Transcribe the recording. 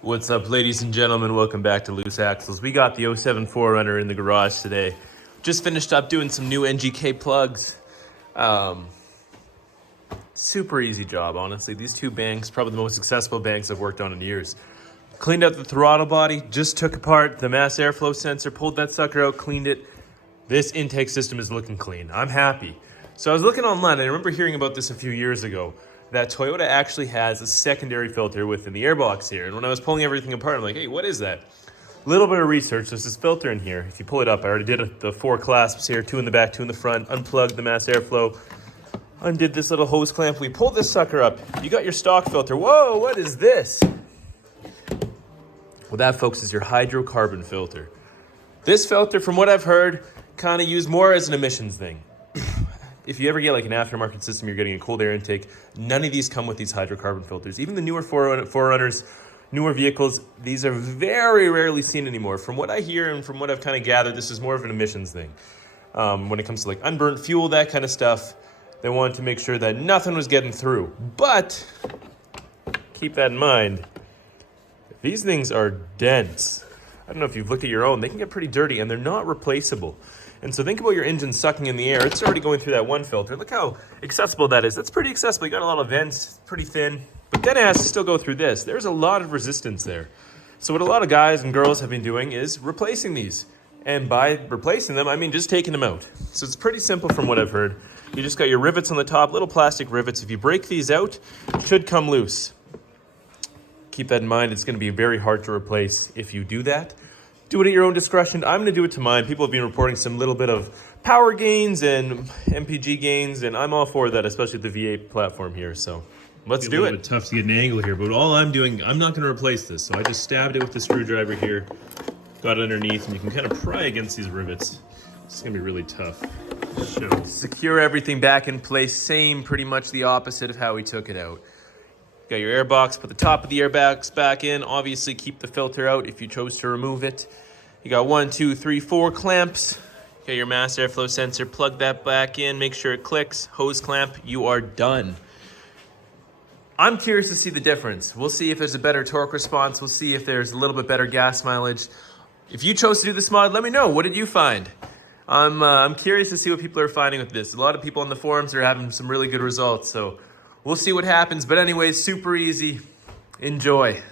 What's up, ladies and gentlemen? Welcome back to Loose Axles. We got the 07 4Runner in the garage today. Just finished up doing some new NGK plugs. Super easy job, honestly. These two banks, probably the most successful banks I've worked on in years. Cleaned out the throttle body, just took apart the mass airflow sensor, pulled that sucker out, cleaned it. This intake system is looking clean. I'm happy. So I was looking online, and I remember hearing about this a few years ago, that Toyota actually has a secondary filter within the airbox here. And when I was pulling everything apart, I'm like, hey, what is that? Little bit of research. There's this filter in here. If you pull it up, I already did the 4 clasps here, 2 in the back, 2 in the front, unplugged the mass airflow, undid this little hose clamp. We pulled this sucker up. You got your stock filter. Whoa, what is this? Well, that, folks, is your hydrocarbon filter. This filter, from what I've heard, kind of used more as an emissions thing. If you ever get like an aftermarket system, you're getting a cold air intake, none of these come with these hydrocarbon filters. Even the newer 4Runners, newer vehicles, these are very rarely seen anymore. From what I hear and from what I've kind of gathered, this is more of an emissions thing. When it comes to like unburnt fuel, that kind of stuff, they wanted to make sure that nothing was getting through. But keep that in mind, these things are dense. I don't know if you've looked at your own, they can get pretty dirty and they're not replaceable. And so think about your engine sucking in the air. It's already going through that one filter. Look how accessible that is. That's pretty accessible. You got a lot of vents, pretty thin. But then it has to still go through this. There's a lot of resistance there. So what a lot of guys and girls have been doing is replacing these. And by replacing them, I mean just taking them out. So it's pretty simple from what I've heard. You just got your rivets on the top, little plastic rivets. If you break these out, it should come loose. Keep that in mind. It's going to be very hard to replace if you do that. Do it at your own discretion. I'm going to do it to mine. People have been reporting some little bit of power gains and MPG gains, and I'm all for that, especially with the V8 platform here. So let's do it. It's tough to get an angle here, but all I'm doing, I'm not going to replace this. So I just stabbed it with the screwdriver here, got it underneath, and you can kind of pry against these rivets. It's going to be really tough. So secure everything back in place. Same, pretty much the opposite of how we took it out. Got your airbox, put the top of the airbox back in. Obviously, keep the filter out if you chose to remove it. You got 1, 2, 3, 4 clamps. Got your mass airflow sensor, plug that back in, make sure it clicks. Hose clamp, you are done. I'm curious to see the difference. We'll see if there's a better torque response. We'll see if there's a little bit better gas mileage. If you chose to do this mod, let me know. What did you find? I'm curious to see what people are finding with this. A lot of people on the forums are having some really good results, so we'll see what happens. But anyways, super easy. Enjoy.